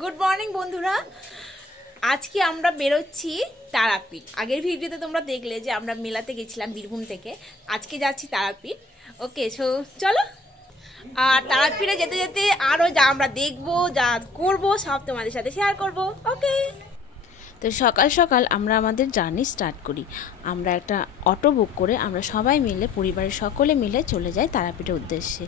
Good morning বন্ধুরা। আজকে আমরা বেরোচ্ছি তারাপীঠ। আগের ভিডিওতে তোমরা দেখলে যে আমরা মেলাতে গেছিলাম বীরভূম থেকে। আজকে যাচ্ছি তারাপীঠ। ওকে, সো চলো। আর তারাপীঠে যেতে যেতে আরও যা আমরা দেখবো, যা করবো, সব তোমাদের সাথে শেয়ার করবো। ওকে, তো সকাল সকাল আমরা আমাদের জার্নি স্টার্ট করি। আমরা একটা অটো বুক করে আমরা সবাই মিলে, পরিবারের সকলে মিলে চলে যাই তারাপীঠের উদ্দেশ্যে।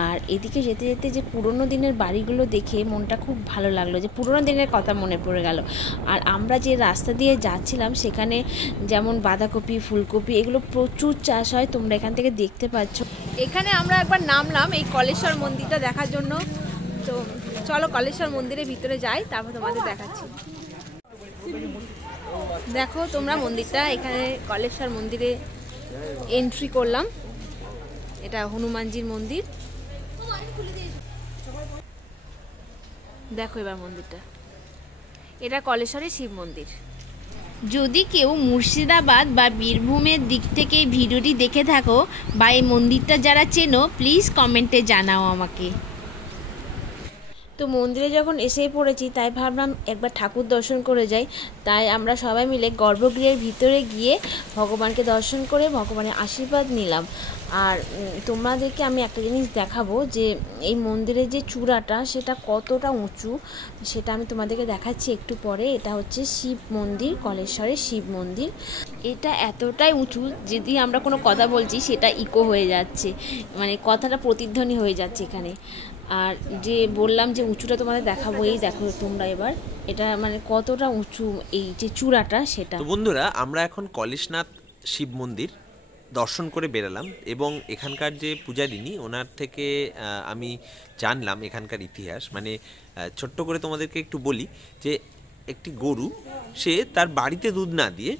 আর এদিকে যেতে যেতে যে পুরনো দিনের বাড়িগুলো দেখে মনটা খুব ভালো লাগলো, যে পুরনো দিনের কথা মনে পড়ে গেল। আর আমরা যে রাস্তা দিয়ে যাচ্ছিলাম সেখানে যেমন বাঁধাকপি, ফুলকপি এগুলো প্রচুর চাষ হয়, তোমরা এখান থেকে দেখতে পাচ্ছ। এখানে আমরা একবার নামলাম এই কলেশ্বর মন্দিরটা দেখার জন্য। তো চলো কলেশ্বর মন্দিরের ভিতরে যাই, তারপর তোমাদের দেখাচ্ছি। দেখো তোমরা মন্দিরটা, এখানে কলেশ্বর মন্দিরে এন্ট্রি করলাম। এটা হনুমানজির মন্দির। দেখো এবার মন্দিরটা, এটা কলেশ্বরের শিব মন্দির। যদি কেউ মুর্শিদাবাদ বা বীরভূমের দিক থেকে ভিডিওটি দেখে থাকো বা এই মন্দিরটা যারা চেনো, প্লিজ কমেন্টে জানাও আমাকে। তো মন্দিরে যখন এসেই পড়েছি, তাই ভাবলাম একবার ঠাকুর দর্শন করে যাই। তাই আমরা সবাই মিলে গর্ভগৃহের ভিতরে গিয়ে ভগবানকে দর্শন করে ভগবানের আশীর্বাদ নিলাম। আর তোমাদেরকে আমি একটা জিনিস দেখাবো, যে এই মন্দিরের যে চূড়াটা সেটা কতটা উঁচু, সেটা আমি তোমাদেরকে দেখাচ্ছি একটু পরে। এটা হচ্ছে শিব মন্দির, কলেশ্বরের শিব মন্দির। এটা এতটাই উঁচু, যদি আমরা কোনো কথা বলছি সেটা ইকো হয়ে যাচ্ছে, মানে কথাটা প্রতিধ্বনি হয়ে যাচ্ছে এখানে। আর যে বললাম যে উঁচুটা তোমাদের দেখাবো, এই দেখো তোমরা এবার এটা মানে কতটা উঁচু এই যে চূড়াটা সেটা। তো বন্ধুরা, আমরা এখন কলেশনাথ শিব মন্দির দর্শন করে বেরালাম এবং এখানকার যে পূজারিনী ওনার থেকে আমি জানলাম এখানকার ইতিহাস। মানে ছোট্ট করে তোমাদেরকে একটু বলি যে একটি গরু, সে তার বাড়িতে দুধ না দিয়ে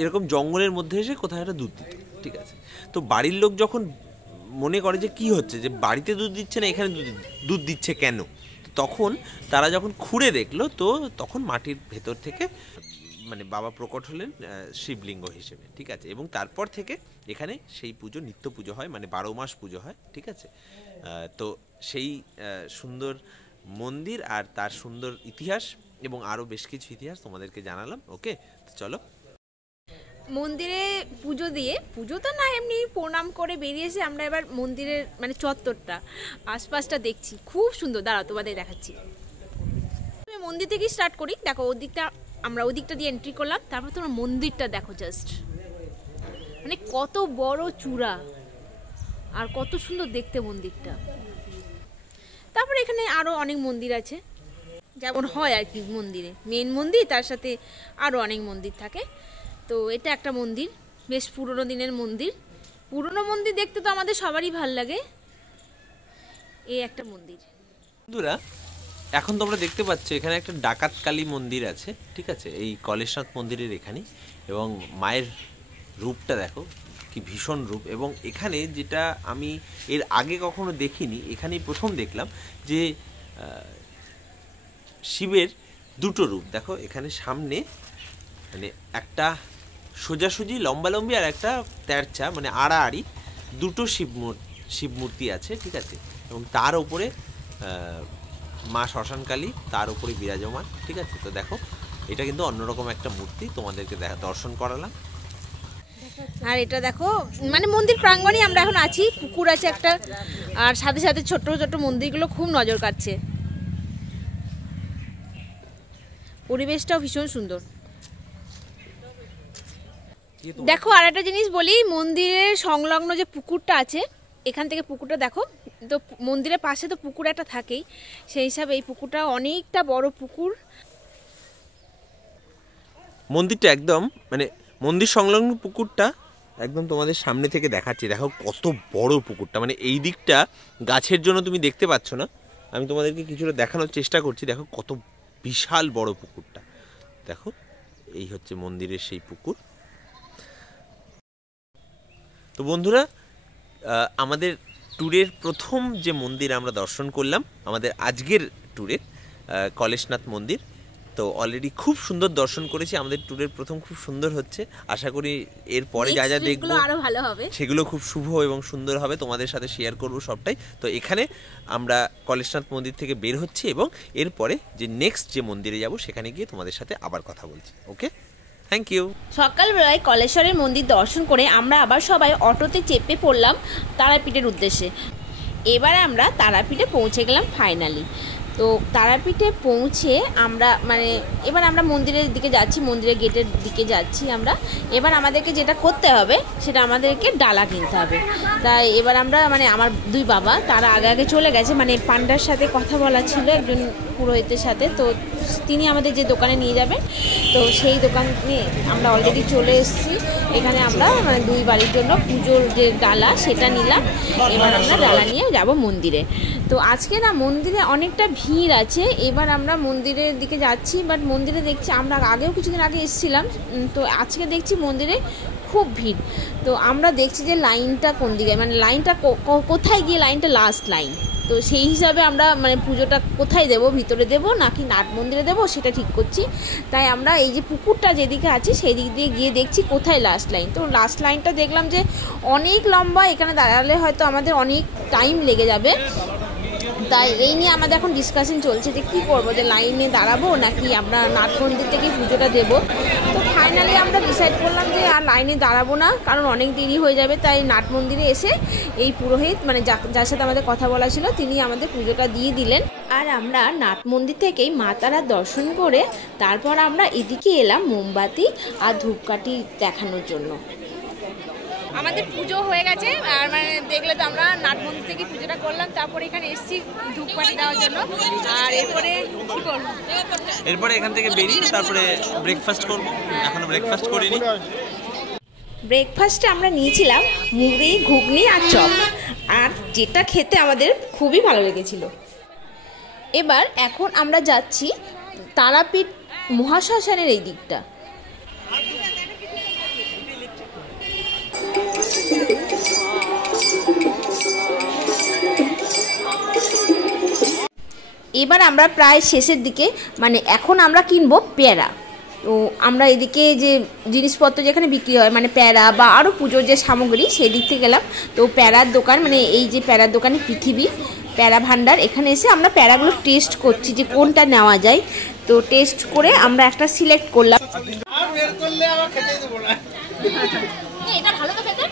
এরকম জঙ্গলের মধ্যে এসে কোথাও একটা দুধ দিত, ঠিক আছে। তো বাড়ির লোক যখন মনে করে যে কি হচ্ছে, যে বাড়িতে দুধ দিচ্ছে না, এখানে দুধ দিচ্ছে কেন, তখন তারা যখন খুঁড়ে দেখলো, তো তখন মাটির ভেতর থেকে মানে বাবা প্রকট হলেন শিবলিঙ্গ হিসেবে, ঠিক আছে। এবং তারপর থেকে এখানে সেই পুজো, নিত্য পুজো হয়, মানে 12 মাস পুজো হয়, ঠিক আছে। তো সেই সুন্দর মন্দির আর তার সুন্দর ইতিহাস এবং আরও বেশ কিছু ইতিহাস তোমাদেরকে জানালাম। ওকে, তো চলো। মন্দিরে পুজো দিয়ে, পুজো তো না এমনি প্রণাম করে বেরিয়েছে আমরা এবার মন্দিরের মানে চত্বরটা, আশপাশটা দেখছি, খুব সুন্দর। দাঁড়াও তোমাদের দেখাচ্ছি। মন্দির থেকে স্টার্ট করি। দেখো ওদিকটা, আমরা ওদিকটা দিয়ে এন্ট্রি করলাম, তারপর তোমরা মন্দিরটা দেখো। জাস্ট মানে কত বড় চূড়া আর কত সুন্দর দেখতে মন্দিরটা। তারপরে এখানে আরও অনেক মন্দির আছে, যেমন হয় আর কি মন্দিরে, মেন মন্দির তার সাথে আরও অনেক মন্দির থাকে। তো এটা একটা মন্দির, বেশ পুরনো দিনের মন্দির। পুরনো মন্দির দেখতে তো আমাদের সবারই ভাল লাগে। এই একটা মন্দির। বন্ধুরা, এখন তোমরা দেখতে পাচ্ছ এখানে একটা ডাকাত কালী মন্দির আছে, ঠিক আছে, এই কলেশনাথ মন্দিরের এখানে। এবং মায়ের রূপটা দেখো কি ভীষণ রূপ। এবং এখানে যেটা আমি এর আগে কখনো দেখিনি, এখানেই প্রথম দেখলাম যে শিবের দুটো রূপ। দেখো এখানে সামনে মানে একটা সোজাসুজি লম্বালম্বি আর একটা তেরচা মানে আড়াআড়ি দুটো শিব মূর্তি আছে, ঠিক আছে। এবং তার উপরে মা শ্মশানকালী তার উপরে বিরাজমান, ঠিক আছে। তো দেখো এটা কিন্তু অন্যরকম একটা মূর্তি, তোমাদেরকে দর্শন করালাম। আর এটা দেখো মানে মন্দির প্রাঙ্গণে আমরা এখন আছি, পুকুর আছে একটা, আর সাথে সাথে ছোট ছোট মন্দিরগুলো খুব নজর কাটছে। পরিবেশটাও ভীষণ সুন্দর। দেখো আর একটা জিনিস বলি, মন্দিরের সংলগ্ন যে পুকুরটা আছে, এখান থেকে পুকুরটা দেখো, তো মন্দিরের পাশে তো পুকুর একটা থাকেই, সেই হিসাবে এই পুকুরটা অনেকটা বড় পুকুর। মন্দিরটা একদম মানে মন্দির সংলগ্ন পুকুরটা একদম তোমাদের সামনে থেকে দেখাচ্ছি। দেখো কত বড় পুকুরটা, মানে এই দিকটা গাছের জন্য তুমি দেখতে পাচ্ছ না, আমি তোমাদেরকে কিছুটা দেখানোর চেষ্টা করছি। দেখো কত বিশাল বড় পুকুরটা, দেখো এই হচ্ছে মন্দিরের সেই পুকুর। তো বন্ধুরা, আমাদের ট্যুরের প্রথম যে মন্দির আমরা দর্শন করলাম আমাদের আজকের ট্যুরের, কলেশনাথ মন্দির। তো অলরেডি খুব সুন্দর দর্শন করেছি, আমাদের ট্যুরের প্রথম খুব সুন্দর হচ্ছে। আশা করি এর পরে যা যা দেখবো আরো ভালো হবে, সেগুলো খুব শুভ এবং সুন্দর হবে, তোমাদের সাথে শেয়ার করব সবটাই। তো এখানে আমরা কলেশনাথ মন্দির থেকে বের হচ্ছি এবং এরপরে যে নেক্সট যে মন্দিরে যাব সেখানে গিয়ে তোমাদের সাথে আবার কথা বলছি। ওকে, থ্যাংক ইউ। সকালবেলায় কলেশ্বরের মন্দির দর্শন করে আমরা আবার সবাই অটোতে চেপে পড়লাম তারাপীঠের উদ্দেশ্যে। এবার আমরা তারাপীঠে পৌঁছে গেলাম ফাইনালি। তো তারাপীঠে পৌঁছে আমরা এবার আমরা মন্দিরের দিকে যাচ্ছি, মন্দিরের গেটের দিকে যাচ্ছি আমরা। এবার আমাদেরকে যেটা করতে হবে সেটা আমাদেরকে ডালা কিনতে হবে। তাই এবার আমরা আমার দুই বাবা তারা আগে আগে চলে গেছে, পান্ডার সাথে কথা বলা ছিল একজন পুরোহিতের সাথে, তো তিনি আমাদের যে দোকানে নিয়ে যাবেন, তো সেই দোকানে আমরা অলরেডি চলে এসেছি। এখানে আমরা দুই বাড়ির জন্য পুজোর যে ডালা সেটা নিলাম। এবার আমরা ডালা নিয়ে যাব মন্দিরে। তো আজকে না মন্দিরে অনেকটা ভিড় আছে। এবার আমরা মন্দিরের দিকে যাচ্ছি, বাট মন্দিরে দেখছি আমরা আগেও কিছুদিন আগে এসেছিলাম, তো আজকে দেখছি মন্দিরে খুব ভিড়। তো আমরা দেখছি যে লাইনটা কোন দিকে, লাইনটা কোথায় গিয়ে লাইনটা লাস্ট লাইন। তো সেই হিসাবে আমরা পুজোটা কোথায় দেব, ভিতরে দেব নাকি নাট মন্দিরে দেব সেটা ঠিক করছি। তাই আমরা এই যে পুকুরটা যেদিকে আছে সেই দিক দিয়ে গিয়ে দেখছি কোথায় লাস্ট লাইন। তো লাস্ট লাইনটা দেখলাম যে অনেক লম্বা, এখানে দাঁড়ালে হয়তো আমাদের অনেক টাইম লেগে যাবে। তাই এই নিয়ে আমাদের এখন ডিসকাশন চলছে যে কী করবো, যে লাইনে দাঁড়াবো নাকি আমরা নাট মন্দির থেকে পুজোটা দেবো। তো ফাইনালি আমরা ডিসাইড করলাম যে আর লাইনে দাঁড়াবো না, কারণ অনেক দেরি হয়ে যাবে। তাই নাট মন্দিরে এসে এই পুরোহিত যার সাথে আমাদের কথা বলা ছিল তিনি আমাদের পুজোটা দিয়ে দিলেন। আর আমরা নাট মন্দির থেকেই মা তারার দর্শন করে তারপর আমরা এদিকে এলাম মোমবাতি আর ধূপকাঠি দেখানোর জন্য। আমাদের পুজো হয়ে গেছে, আর দেখলে তো আমরা নাট মন্দির থেকে পুজোটা করলাম, তারপরে এখানে এসেছি ধূপকাঠি দেওয়ার জন্য। আর এরপরে কি করব, এরপরে এখান থেকে বেরিয়ে তারপরে ব্রেকফাস্ট করব। এখনো ব্রেকফাস্ট করিনি। ব্রেকফাস্টে আমরা নিয়েছিলাম মুড়ি, ঘুগনি আর চপ, আর যেটা খেতে আমাদের খুবই ভালো লেগেছিল। এখন আমরা যাচ্ছি তারাপীঠ মহাশ্মশানের এই দিকটা। এবার আমরা প্রায় শেষের দিকে, এখন আমরা কিনবো পেয়ারা। তো আমরা এদিকে যে জিনিসপত্র যেখানে বিক্রি হয় প্যারা বা আরও পুজোর যে সামগ্রী সেই দিক থেকে গেলাম। তো প্যারার দোকান এই যে প্যারার দোকানে পৃথিবী প্যারা ভান্ডার, এখানে এসে আমরা প্যারাগুলো টেস্ট করছি যে কোনটা নেওয়া যায়। তো টেস্ট করে আমরা একটা সিলেক্ট করলাম। এটা ভালো তো খেতে।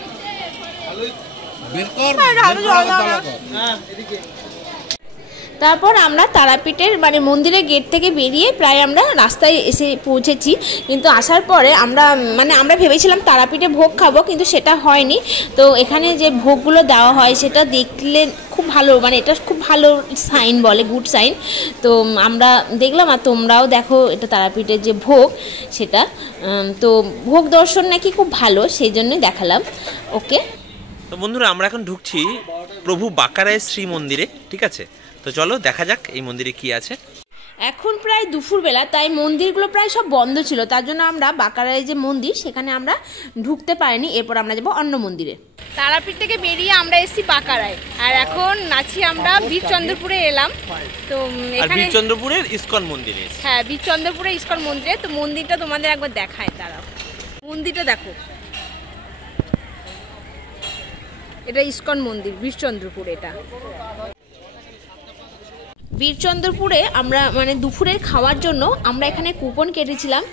তারপর আমরা তারাপীঠের মন্দিরের গেট থেকে বেরিয়ে প্রায় আমরা রাস্তায় এসে পৌঁছেছি। কিন্তু আসার পরে আমরা আমরা ভেবেছিলাম তারাপীঠে ভোগ খাবো, কিন্তু সেটা হয়নি। তো এখানে যে ভোগগুলো দেওয়া হয় সেটা দেখলে খুব ভালো, এটা খুব ভালো সাইন বলে, গুড সাইন। তো আমরা দেখলাম, আর তোমরাও দেখো এটা তারাপীঠের যে ভোগ সেটা। তো ভোগ দর্শন নাকি খুব ভালো, সেই জন্যই দেখালাম। ওকে, তো বন্ধুরা আমরা এখন ঢুকছি প্রভু বাঁকারায়ের শ্রী মন্দিরে, ঠিক আছে? তো চলো দেখা যাক এই মন্দিরে কি আছে। এখন প্রায় দুপুরবেলা, তাই মন্দিরগুলো প্রায় সব বন্ধ ছিল, তার জন্য আমরা বাঁকারায় যে মন্দির সেখানে আমরা ঢুকতে পারিনি। এরপর আমরা যাবো অন্য মন্দিরে। তারাপীঠ থেকে বেরিয়ে আমরা এসেছি বাঁকারায়, আর এখন আছি আমরা বীরচন্দ্রপুরে এলাম। তো এখানে বীরচন্দ্রপুরের ইসকন মন্দিরে, হ্যাঁ বীরচন্দ্রপুরের ইসকন মন্দিরে। তো মন্দিরটা তোমাদের একবার দেখায়, তারা মন্দিরটা দেখো, এটা ইসকন মন্দির বীরচন্দ্রপুর। এটা বীরচন্দ্রপুরে আমরা দুপুরের খাওয়ার জন্য আমরা এখানে কুপন কেটেছিলাম।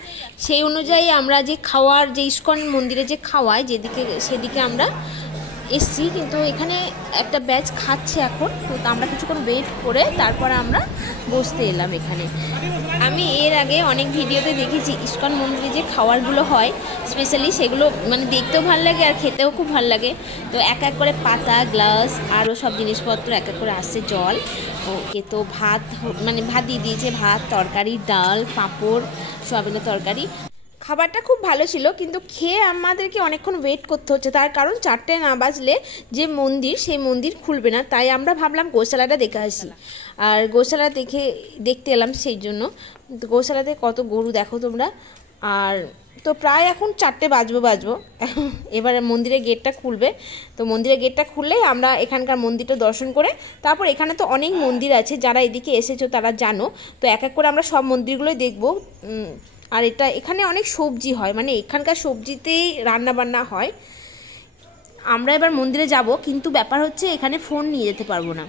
সেই অনুযায়ী আমরা যে খাওয়ার, যে ইসকন মন্দিরে যে খাওয়ায় যেদিকে সেদিকে আমরা এসছি। কিন্তু এখানে একটা ব্যাচ খাচ্ছে এখন, তো আমরা কিছুক্ষণ ওয়েট করে তারপর আমরা বসতে এলাম এখানে। আমি এর আগে অনেক ভিডিওতে দেখেছি ইসকন মন্দিরে যে খাবারগুলো হয় স্পেশালি, সেগুলো দেখতেও ভালো লাগে আর খেতেও খুব ভালো লাগে। তো এক এক করে পাতা, গ্লাস আরও সব জিনিসপত্র এক এক করে আসছে, জল। ওকে, তো ভাত ভাত দিয়ে দিয়েছে, ভাত, তরকারি, ডাল, পাঁপড়, সয়াবিনের তরকারি। খাবারটা খুব ভালো ছিল, কিন্তু খেয়ে আমাদেরকে অনেকক্ষণ ওয়েট করতে হচ্ছে, তার কারণ 4টে না বাজলে যে মন্দির সেই মন্দির খুলবে না। তাই আমরা ভাবলাম গোশালাটা দেখে আসি, আর গোশালা দেখতে এলাম সেই জন্য। গোশালাতে কত গরু দেখো তোমরা। আর তো প্রায় এখন 4টে বাজবো এবার মন্দিরের গেটটা খুলবে। তো মন্দিরের গেটটা খুললেই আমরা এখানকার মন্দিরটা দর্শন করে তারপর এখানে তো অনেক মন্দির আছে, যারা এদিকে এসেছো তারা জানো। তো এক এক করে আমরা সব মন্দিরগুলোই দেখবো। আর এখানে অনেক সবজি হয়, মানে এখানকার সবজিতেই রান্নাবান্না হয়। আমরা এবার মন্দিরে যাব, কিন্তু ব্যাপার হচ্ছে এখানে ফোন নিয়ে যেতে পারবো না,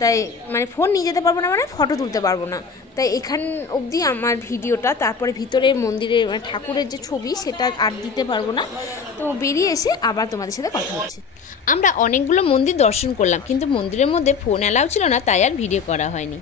তাই মানে ফোন নিয়ে যেতে পারবো না মানে ফটো তুলতে পারবো না। তাই এখান অবধি আমার ভিডিওটা, তারপরে ভিতরে মন্দিরে মানে ঠাকুরের যে ছবি সেটা আর দিতে পারবো না। তো বেরিয়ে এসে আবার তোমাদের সাথে কথা হচ্ছে। আমরা অনেকগুলো মন্দির দর্শন করলাম, কিন্তু মন্দিরের মধ্যে ফোন অ্যালাউ ছিল না, তাই আর ভিডিও করা হয়নি।